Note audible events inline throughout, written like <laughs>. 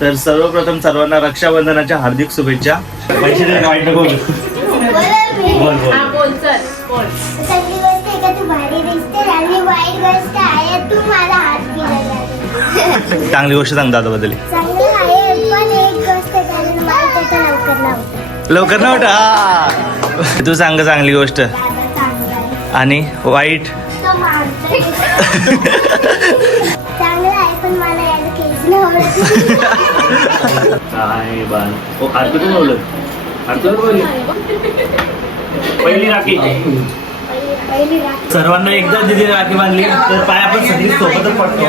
तर सर्वप्रथम सर्वांना रक्षाबंधनाच्या हार्दिक शुभेच्छा. चांगली गोष्ट सांग दादा बद्दल चांगली आहे पण एक गोष्ट कारण मला त्याचा लवकर लावतो लवकर ना उठा तू सांग चांगली गोष्ट. आणि वाईट. <laughs> काय बाल ओ कोण बोलत पहिली राखी. राख सर्वांना एकदा दिदी राखी बांधली तर पाय आपण सगळी सोबतच पडतो.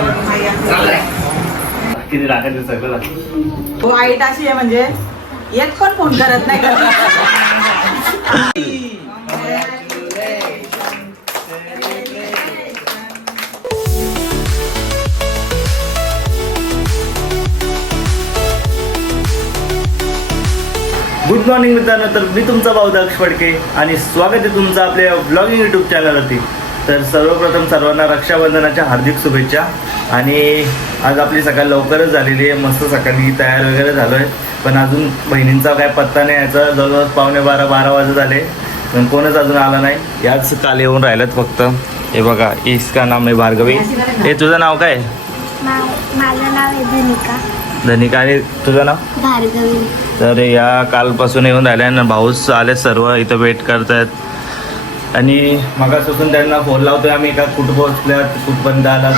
किती राखायचं सगळं राखी? वाईट अशी आहे म्हणजे एक पण फोन करत नाही. <laughs> गुड मॉर्निंग मित्रांनो तर मी तुमचा भाऊ दक्ष फडके आणि स्वागत आहे तुमचं आपल्या ब्लॉगिंग यूट्यूब चॅनलवरती तर सर्वप्रथम सर्वांना रक्षाबंधनाच्या हार्दिक शुभेच्छा आणि आज आपली सकाळ लवकरच झालेली आहे मस्त सकाळी तयार वगैरे झालो आहे पण अजून बहिणींचा काय पत्ता नाही याचा जवळजवळ पावणे बारा बारा वाजत झाले पण कोणच अजून आला नाही. याच काल येऊन राहिलेत फक्त. हे बघा इसका नाम आहे भार्गवी. हे तुझं नाव काय? माझं नाव आहे धनिका. धनिका आणि तुझं नाव? भार्गवी. तर या कालपासून येऊन राहिल्या आणि भाऊच आले सर्व इथं वेट करतायत. आणि मगापासून त्यांना फोन लावतोय आम्ही का कुठं पोहोचल्यात कुठपर्यंत आला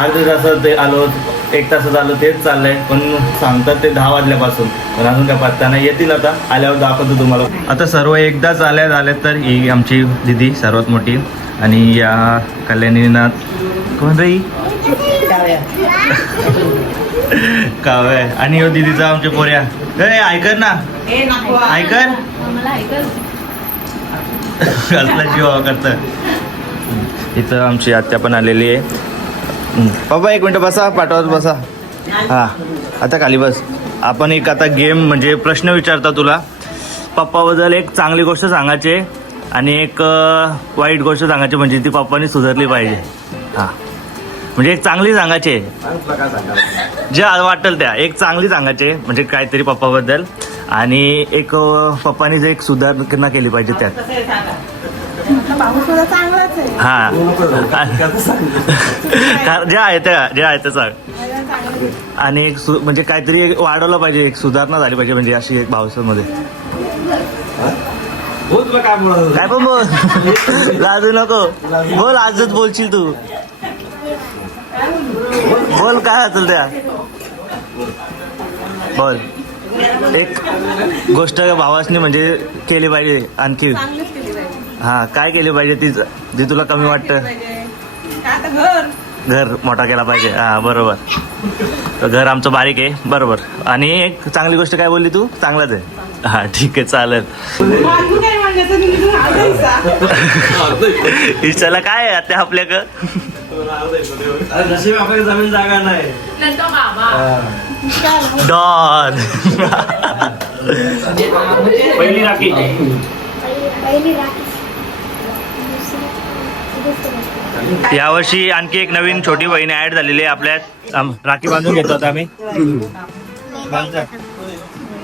अर्धे तासात ते आलो एक तासात आलो तेच चाललंय. पण सांगतात ते दहा वाजल्यापासून. पण अजून काय पत्ता नाही. येतील आता. आल्यावर दाखवतो तुम्हाला. आता सर्व एकदाच आल्यात आल्यात तर ही आमची दिदी सर्वात मोठी. आणि या कल्याणीनाथ. कोण रे? काव्य आणि हो दिदीचा आमच्या पोऱ्या. ए ऐकर ना? ऐकर कसला जीव करत. इथं आमची आत्या पण आलेली आहे. पप्पा एक मिनटं बसा पाठवत बसा. हा. आता खाली बस. आपण एक आता गेम म्हणजे प्रश्न विचारता तुला. पप्पाबद्दल एक चांगली गोष्ट सांगायची आणि एक वाईट गोष्ट सांगायची म्हणजे ती पप्पानी सुधारली पाहिजे. हा. म्हणजे एक चांगली सांगायची. आहे जे वाटेल त्या. एक चांगली सांगायची म्हणजे काहीतरी पप्पाबद्दल. आणि एक पप्पानी जे एक सुधारणा केली पाहिजे त्यात. हा. <laughs> जे आहे त्या जे आहे ते सांग. आणि एक सु- म्हणजे काहीतरी एक वाढवलं पाहिजे एक सुधारणा झाली पाहिजे म्हणजे अशी एक भावसामध्ये काय पण बोल. <laughs> लाजू नको. बोल आजच बोलशील तू. बोल काय असेल त्या? बोल. एक गोष्ट भावासनी म्हणजे केली पाहिजे आणखी. हा काय केली पाहिजे ती जे तुला कमी वाटतं? आता घर. घर मोठा केला पाहिजे. हा बरोबर. तर घर आमचं बारीक आहे बरोबर. आणि एक चांगली गोष्ट काय बोलली तू? चांगलाच आहे. हा ठीक आहे चालेल. माझं काय म्हणण्याचं तुम्ही तुम्ही <laughs> जमीन जागा नाही. नंतर बाबा. डॉन पहिली राखी. राख यावर्षी आणखी एक नवीन छोटी बहीण ऍड झालेली आहे. आपल्यात आम- राखी बांधून घेतो आता आम्ही.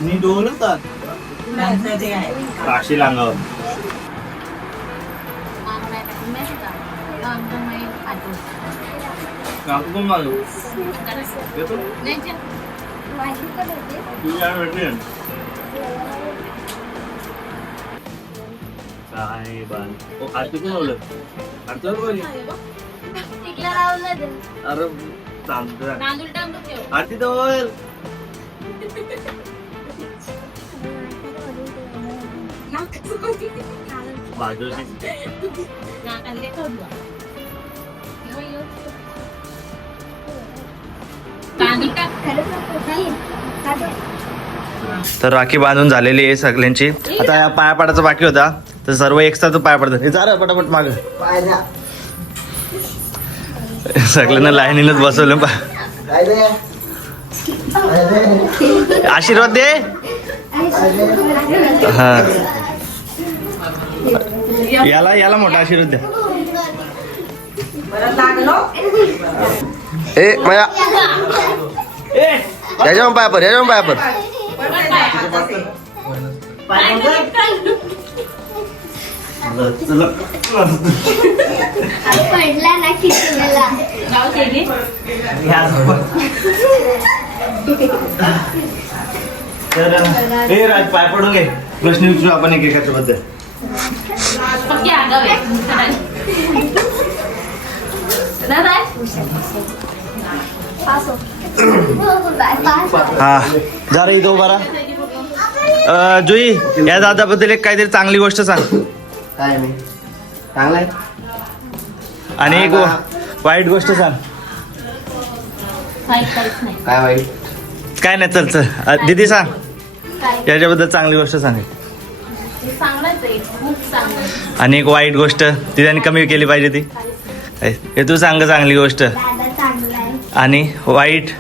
मी दोनच. राशी लांगावर. काकू पण मागव. तुझी आई भेटली? काय बाल. ओ, आरती कोण बोलत? आरती लावलं अरे चालतं. आरती तर बाजूची. तर राखी बांधून झालेली आहे सगळ्यांची. आता या पाया पाडायचा बाकी होता. तर सर्व एकसाथ पाया पडतात. हे जा पटापट माग. सगळ्यांना लाईनीनच बसवलं. पा आशीर्वाद दे. हा. याला याला मोठा आशीर्वाद द्या. परत लागलो. ए माया. याच्या पण पाय पर याच्या पण पाय पडला ना तर ए राज पाय पडून घे. प्रश्न विचारू आपण एकेकाच्या बद्दल. दादा <laughs> हो हा जरा इथं उभा राहा. जुई या दादाबद्दल एक काहीतरी चांगली गोष्ट सांग. काय नाही चांगलाय आणि एक वाईट गोष्ट सांग. काय वाईट? काय नाही चल चल. अं, दीदी सांग. याच्याबद्दल चांगली गोष्ट सांग. ते चांगलंच आहे खूप चांगलं आणि एक वाईट गोष्ट ती त्याने कमी केली पाहिजे ती. हे तू सांग चांगली गोष्ट. दादा चांगला आहे आणि वाईट.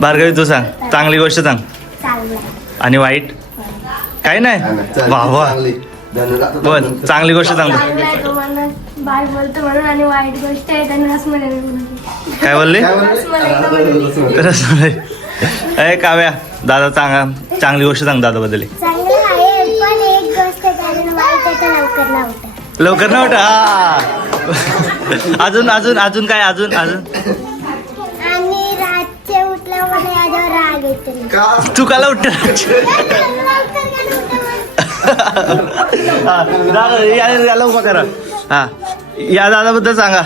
भार्गवी तू सांग. चांगली गोष्ट सांग. चांगला आणि वाईट? काही नाही. वा वा बोल चांगली. गोष्ट सांग तू. चांगला आहे तुम्हाला बाय बोलतो म्हणून आणि वाईट गोष्ट आहे त्यांनी रसमलाई बनवली. काय बोलले? अय काव्या दादा चांगा चांगली गोष्ट सांग दादाबद्दल. एक. लवकर ना उठा. हा. अजून अजून अजून काय अजून अजून? तू काला उठ याला उभा करा. हा या दादाबद्दल सांगा.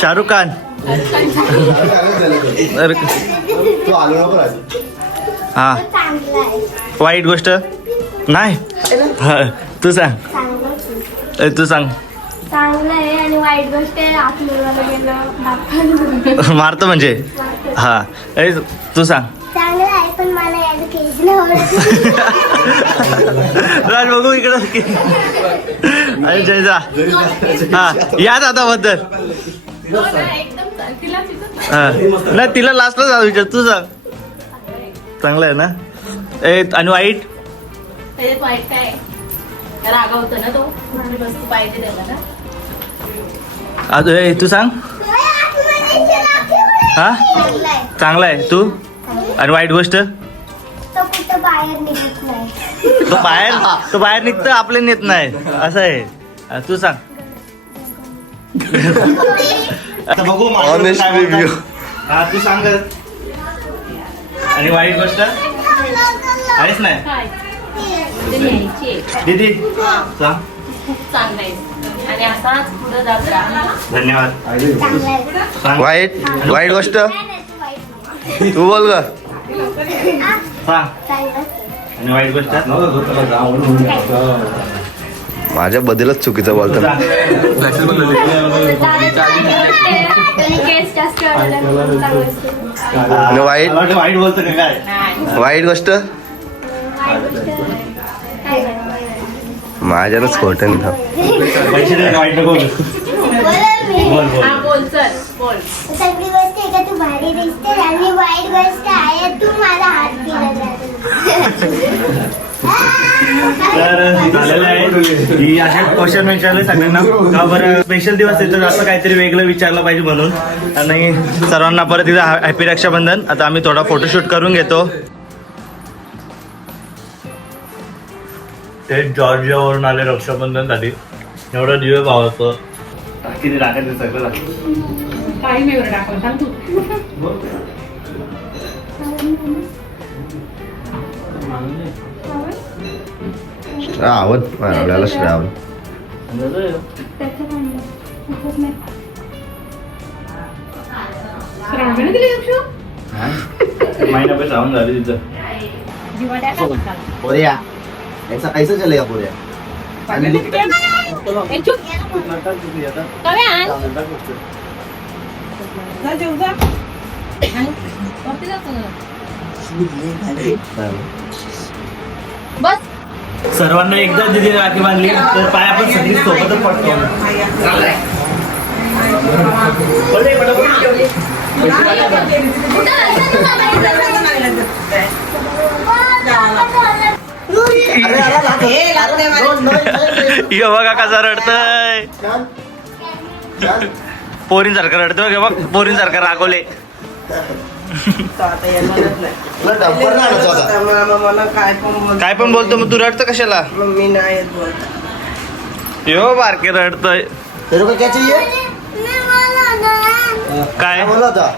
शाहरुख खान. अरे, हा. चांगलं आहे. वाईट गोष्ट? नाही. हा, तू सांग. ए, तू सांग. चांगलं आहे आणि वाईट गोष्ट आहे आतमध्ये गेलं बाप्पा मारतो म्हणजे? हा. ए, तू सांग. चांगलं आहे पण मला याचं केस नाही आवडत. <laughs> राज बघू इकडं. अरे जय जा. हा या दादाबद्दल हो हा. नाही तिला लास्टला जा विचार. तू सांग चांगलं आहे ना? ए आणि वाईट? वाईट काय आहे? रागावतो ना तो. कुठली वस्तू पाहिजे त्याला ना. आज ए तू सांग. हा? चांगलं आहे. चांगला आहे तू? आणि वाईट गोष्ट? तो कुठं बाहेर निघत नाही तो बाहेर तो बाहेर निघतं आपले नेत नाही. असं आहे. हा, तू सांग. आता बघू माझ्यावर Honest काय बोलतात. review. हा तू सांग. आणि वाईट गोष्ट? आहेच नाही काय ते न्यायची आहे. दीदी सांग खूप चांगलं आहे आणि असाच पुढे जात राहा. धन्यवाद. वाईट वाईट गोष्ट. तू बोल ग. सांग चांगलं आणि वाईट गोष्ट? माझ्या बद्दलच चुकीचं बोलतो वाईट? वाईट बोलतं काय? वाईट गोष्ट वाईट गोष्ट काय नाही. माझ्यानंच खोटं हा बोल चल बोल. चांगली गोष्ट आहे का? तू भारी दिसते आणि वाईट गोष्ट आहे. तू मला हात केला तर झालेलं आहे. ही असे क्वेश्चन विचारले सगळ्यांना. का बरं? स्पेशल दिवस आहे तर असं काहीतरी वेगळं विचारलं पाहिजे म्हणून. आणि सर्वांना परत एकदा हॅपी रक्षाबंधन. आता आम्ही थोडा फोटोशूट करून घेतो. ते जॉर्जियावरून आले रक्षाबंधनसाठी एवढं दिवे भावाचं. किती रागायचं सगळं काही वेगळं टाकलं सांग तू. श्रावण आपल्याला श्रावण. श्रावण दिली महिना पैसे राहून झाले तिथं. ऐसा कैसा चलेगा ना. बस. सर्वांना एकदा दिदी राखी बांधली तर पाय आपण सगळी सोबतच पडतो बोले, बोले, बोले. हे लागते मला. यो बघा कसा रडतय. पोरींसारखं रडतो का बघ पोरींसारखं रागवले. काय पण बोल काय पण बोलतो मग तू रडतं कशाला? मम्मी नाही येत बोलता. यो बारके रडतोय. तेरे को क्या? मी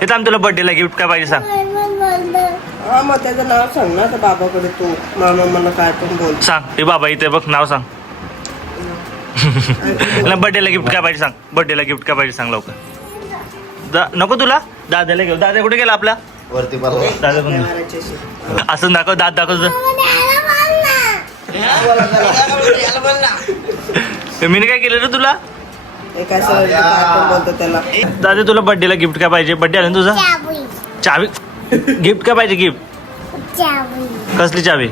हे थांब तुला बर्थडेला गिफ्ट काय पाहिजे सांग. मी. हा मग त्याचं नाव सांग ना तर बाबाकडे तू. मामा मला काय पण बोल. सांग हे बाबा इथे बघ नाव सांग. <laughs> बर्थडेला गिफ्ट काय पाहिजे सांग? बर्थडेला गिफ्ट काय पाहिजे सांग लवकर. दा- नको तुला? दादाला घेऊ दादा कुठे गेला आपला? वरती दादा पण. असं दाखव दात दाखव तुझं. मी काय केलं रे तुला? दादा तुला बर्थडेला गिफ्ट काय पाहिजे? बर्थडे आला ना तुझा? चावी. चावी गिफ्ट काय पाहिजे गिफ्ट चावी. कसली चावी?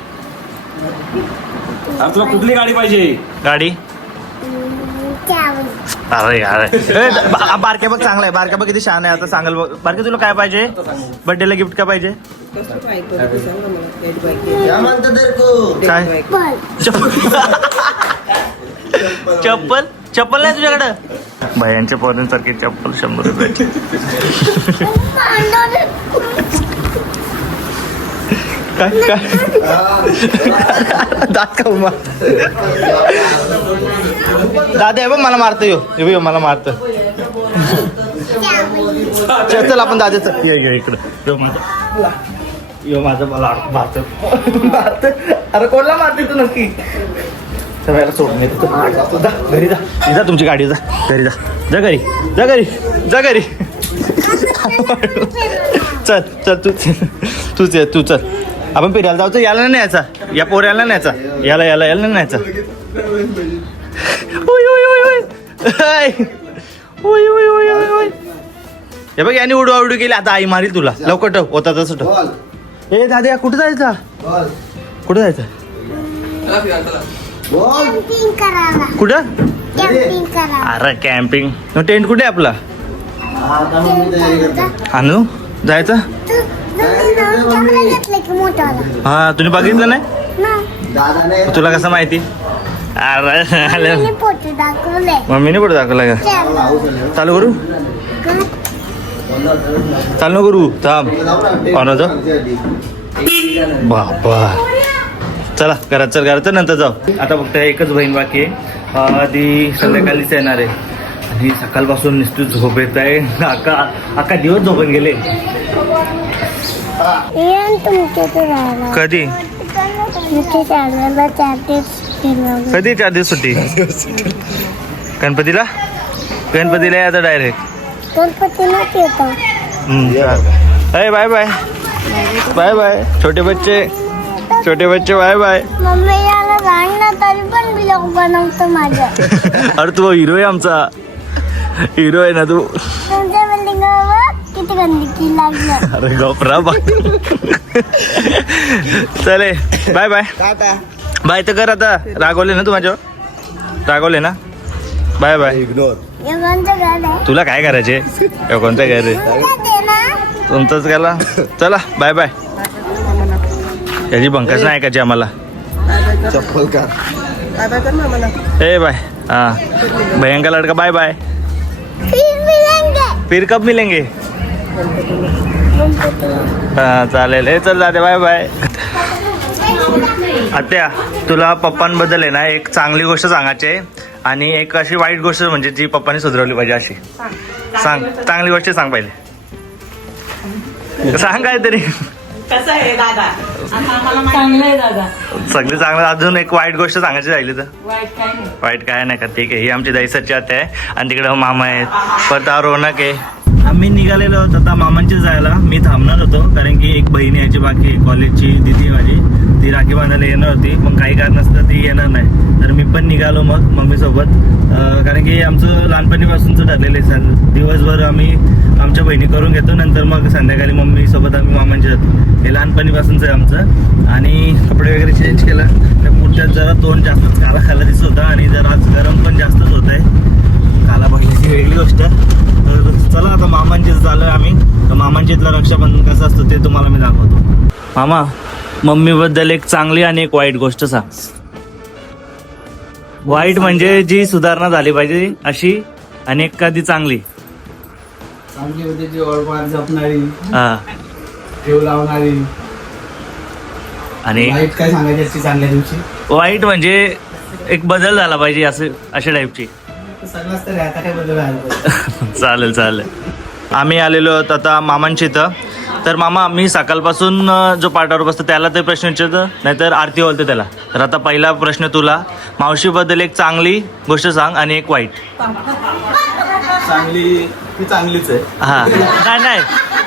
तुला कुठली गाडी पाहिजे? गाडी? अरे अरे ए, बा- बारक्या बघ चांगला आहे. बारक्या बघ किती छान आहे आता. सांगाल बघ. बारक्या तुला काय पाहिजे? बर्थडेला गिफ्ट काय पाहिजे? काय चप्पल. चप्पल? चप्पल नाही तुझ्याकडं? भयांच्या पोरांसारखी चप्पल शंभर रुपयाची. <laughs> काय? काय? दात का उमा दादा बघ मला मारतो यो यो यो, मला मारतो चल आपण दादा चल ये ये इकडं. यो माझा यो माझा मला मारतो मारतो अरे कोणला मारते तू नक्की? सोडून येतो तू जा घरी जा. जा तुमची गाडी जा घरी जा. जा घरी जा घरी जा घरी. <laughs> चल चल तू तूच ये तू चल. आपण फिरायला जाऊ तर याला नाही न्यायचा. या पोऱ्याला न्यायचा. याला याला याला नाही न्यायचा. ओय ओय ओय ओय. हाय. ओय ओय ओय ओय ओय. हे बघ याने उडू उडू केली. आता आई मारील तुला. लवकर ठेव. होता तसं ठेव. बोल. ए दादा कुठं जायचा? बोल. कुठं जायचं? बोल. कॅम्पिंग करायला. कुठं? अरे कॅम्पिंग टेंट कुठे आहे आपला? आणू जायचं. हा तुम्ही बघितलं नाही? तुला कसं माहिती? अरे मम्मीने फोटो दाखवला का? चालू करू? चालू करू थांब. कोणाचं? बाबा. चला घरात चल घरात नंतर जाऊ. आता फक्त एकच बहीण बाकी आहे. ती संध्याकाळीच येणार आहे. आणि सकाळपासून नुसती झोप येत आहे. <laughs> अक्का अक्का दिवस झोपून गेले. येऊन राहायला. कधी? इथे चालवायला चार दिवस. कधी चार दिवस सुट्टी? गणपतीला? गणपतीला या आता डायरेक्ट गणपतीलाच येतो. अरे बाय बाय बाय बाय छोटे बच्चे. छोटे बच्चे बाय बाय मम्मी याला सांग ना तरी पण ब्लॉग बनवतो माझं. <laughs> अरे तू हिरो आहे आमचा. हिरो आहे ना तू. तुमच्या किती गंदगी लागलं. अरे गपरा बा. चले बाय बाय बाय तर कर आता. रागवले ना तू माझ्यावर? रागवले ना? बाय बाय इग्नोर घर आहे? तुला काय करायचे? कोणतं घर आहे? तुमचंच गेला चला बाय बाय याची बंकच नाही ऐकायची आम्हाला. चप्पल का ए बाय हा. भयंकर लड़का बाय बाय फिर मिलेंगे. फिर कब मिलेंगे? हा चालेल. हे चल जाते बाय बाय. <laughs> आत्या तुला पप्पांबद्दल आहे ना एक चांगली गोष्ट सांगायची आहे. आणि एक अशी वाईट गोष्ट म्हणजे जी पप्पांनी सुधारवली पाहिजे अशी. सांग चांगली गोष्ट सांग पहिले. सांग काहीतरी. कसं आहे दादा? आता आम्हाला माहिती चांगलं आहे दादा. सगळी चांगलं. अजून एक वाईट गोष्ट सांगायची राहिली तर. वाईट काय नाही. वाईट काय नाही का? ठीक आहे. ही आमची दैसाची आत्या आहे. आणि तिकडं मामा आहेत. परत हा रोनक आहे. आम्ही निघालेलो होतो आता मामांची जायला. मी थांबणार होतो कारण की एक बहीण यायची बाकी आहे कॉलेजची दिदी माझी. ती राखी बांधायला येणार होती पण काही कारण असतं ती येणार नाही. तर मी पण निघालो मग मम्मीसोबत कारण की आमचं लहानपणीपासूनचं ठरलेलं आहे सर दिवसभर आम्ही आमच्या बहिणी करून घेतो नंतर मग संध्याकाळी मम्मीसोबत आम्ही मामांच्या जातो. हे लहानपणीपासूनच आहे आमचं. आणि कपडे वगैरे चेंज केलं त्या पुढच्यात जरा तोंड जास्तच काला खाला दिसत होता आणि जरा आज गरम पण जास्तच होत आहे काला बघण्याची वेगळी गोष्ट तर चला आता झालं आम्ही. तर मामांच्या इथलं रक्षाबंधन कसं असतं ते तुम्हाला मी दाखवतो. मामा मम्मीबद्दल एक चांगली आणि एक वाईट गोष्ट सांग. वाईट म्हणजे जी सुधारणा झाली पाहिजे अशी आणि एखादी चांगली. चांगली होती ती ओळपार जपणारी हा. ठेव लावणारी. आणि वाईट काय सांगायची चांगल्या दिवशी? वाईट म्हणजे एक बदल झाला पाहिजे असं अशा टाईपची सगळंच तर आहे, आता काय बदल आहे? <laughs> चालेल चालेल. आम्ही आलेलो आहोत आता मामांची इथं. तर मामा मी सकाळपासून जो पाठावर बसतो त्याला ते प्रश्न विचारतो नाहीतर आरती बोलते त्याला. तर आता पहिला प्रश्न तुला. मावशीबद्दल एक चांगली गोष्ट सांग आणि एक वाईट. चांगली ती चांगलीच आहे. हा. नाही नाही.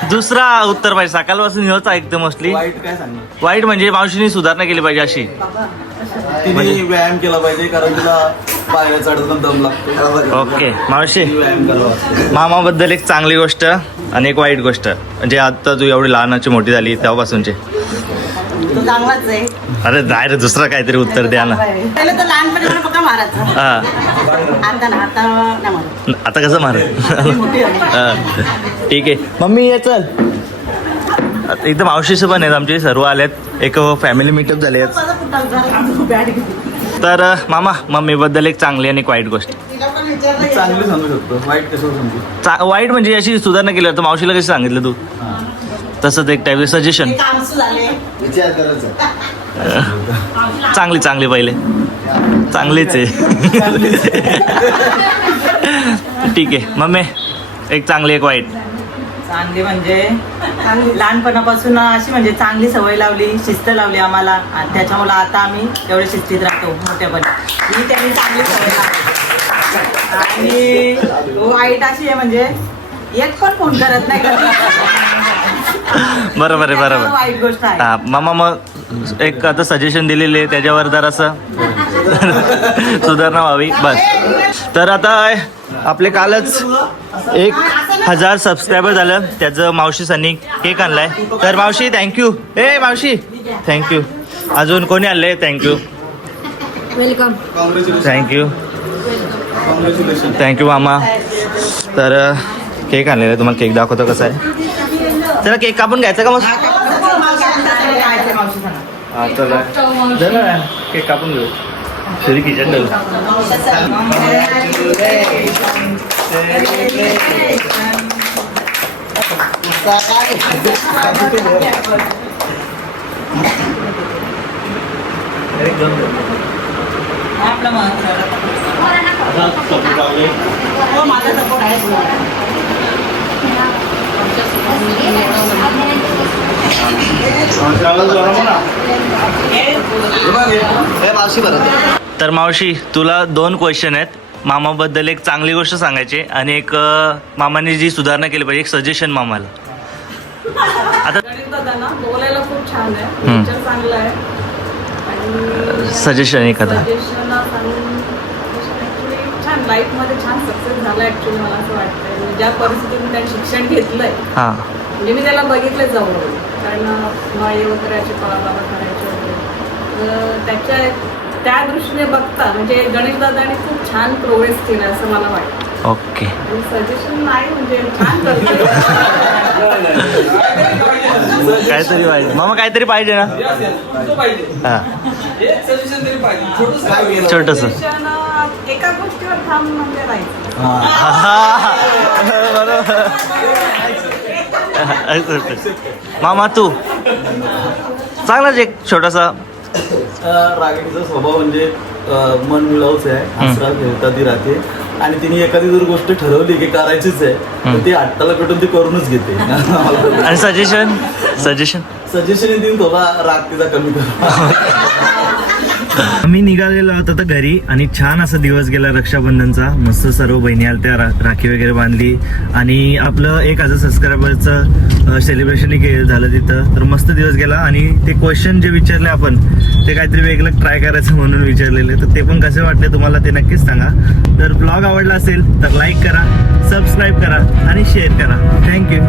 दुसरा उत्तर पाहिजे. सकाळपासून हेच ऐकतं मोस्टली वाईट काय सांगणार? वाईट म्हणजे मावशीने सुधारणा केली पाहिजे अशी. तिने व्यायाम केला पाहिजे कारण तिला पायऱ्या चढताना दम लागतो. ओके मावशी. व्यायाम करावा. मामाबद्दल एक चांगली गोष्ट आणि एक वाईट गोष्ट. म्हणजे आता तू एवढी लहानाची मोठी झाली तेव्हापासूनची. तो चांगलाच आहे. अरे जाय रे दुसरं काहीतरी उत्तर द्या ना. हा. आता ना आता नाही मारत. आता कसं मार. ठीक आहे. मम्मी ये चल. आता इथं मावशीचं पण आहेत आमचे सर्व आलेत. एक फॅमिली मीटअप झाले आहेत तर मामा मम्मीबद्दल एक चांगली आणि एक वाईट गोष्ट. तिला पण विचारलं चांगली सांगू शकतो. वाईट कसं सांगू चा वाईट म्हणजे अशी सुधारणा केली तर मावशीला कसं सांगितलं तू? तसंच एक टाईप सजेशन एक आमसू झाले विचार करायचा चांगली चांगली पहिले. चांगलीच आहे. ठीक आहे. मम्मी एक चांगली एक वाईट. चांगली म्हणजे? लहानपणापासून अशी म्हणजे चांगली सवय लावली शिस्त लावली आम्हाला. आणि त्याच्यामुळे आता आम्ही एवढे शिस्तीत राहतो मोठ्यापणे. ही त्यांनी चांगली सवय लावली. आणि वाईट अशी आहे म्हणजे एक पण फोन करत नाही. बरोबर आहे बरोबर. वाईट गोष्ट आहे. हा मामा मग एक आता सजेशन दिलेले आहे त्याच्यावर जर असं सुधारणा व्हावी बस. तर आता आपले कालच एक हजार सबस्क्रायबर झालं. त्याचं मावशी सनी केक आणलाय. तर मावशी थँक्यू ए मावशी. थँक्यू अजून कोणी आणलंय? थँक्यू वेलकम थँक्यू थँक्यू मामा. तर केक आणलेला आहे. तुम्हाला केक दाखवतो कसा आहे. चला केक कापून घ्यायचा का मग. हा चला. चला केक कापून घेऊ. तरी किचन माझा सपोर्ट आहे. तर मावशी तुला दोन क्वेश्चन आहेत. मामाबद्दल एक चांगली गोष्ट सांगायची आणि एक मामाने जी सुधारणा केली पाहिजे एक सजेशन मामाला. आता बोलायला खूप छान आहे. चांगला आहे. सजेशन एखादा? छान लाईफमध्ये छान सक्सेस झाला मला असं वाटतंय. म्हणजे ज्या परिस्थितीतून त्यांनी शिक्षण घेतलंय हां. म्हणजे मी त्याला बघितलं जाऊन कारण माळे वगैरे असे करायचे तर त्याच्या त्या दृष्टीने बघता म्हणजे गणेश दादाने खूप छान प्रोग्रेस केला असं मला वाटतं ओके सजेशन नाही म्हणजे छान काहीतरी पाहिजे मामा काहीतरी पाहिजे ना हां छोटस एका गोष्टीवर थांब म्हणजे राहायचं मामा तू चांगलाच एक छोटासा रागिणीचा स्वभाव म्हणजे मन मिळवच आहे हसरा खेळता ती राहते आणि तिने एखादी जर गोष्ट ठरवली की करायचीच आहे तर ती आट्टाला पेटून ती करूनच घेते. सजेशन सजेशन सजेशन देईन थोडा राग तिचा कमी करा. <laughs> आम्ही निघालेलो आहोत आता घरी आणि छान असा दिवस गेला रक्षाबंधनचा. मस्त सर्व बहिणी आल्या त्या रा- राखी वगैरे बांधली. आणि आपलं एक हजार सबस्क्रायबरचं सेलिब्रेशन झालं तिथं. तर मस्त दिवस गेला आणि ते क्वेश्चन जे विचारले आपण ते काहीतरी वेगळं ट्राय करायचं म्हणून विचारलेले. तर ते पण कसे वाटले तुम्हाला ते नक्कीच सांगा. तर ब्लॉग आवडला असेल तर लाईक करा सबस्क्राईब करा आणि शेअर करा. थँक्यू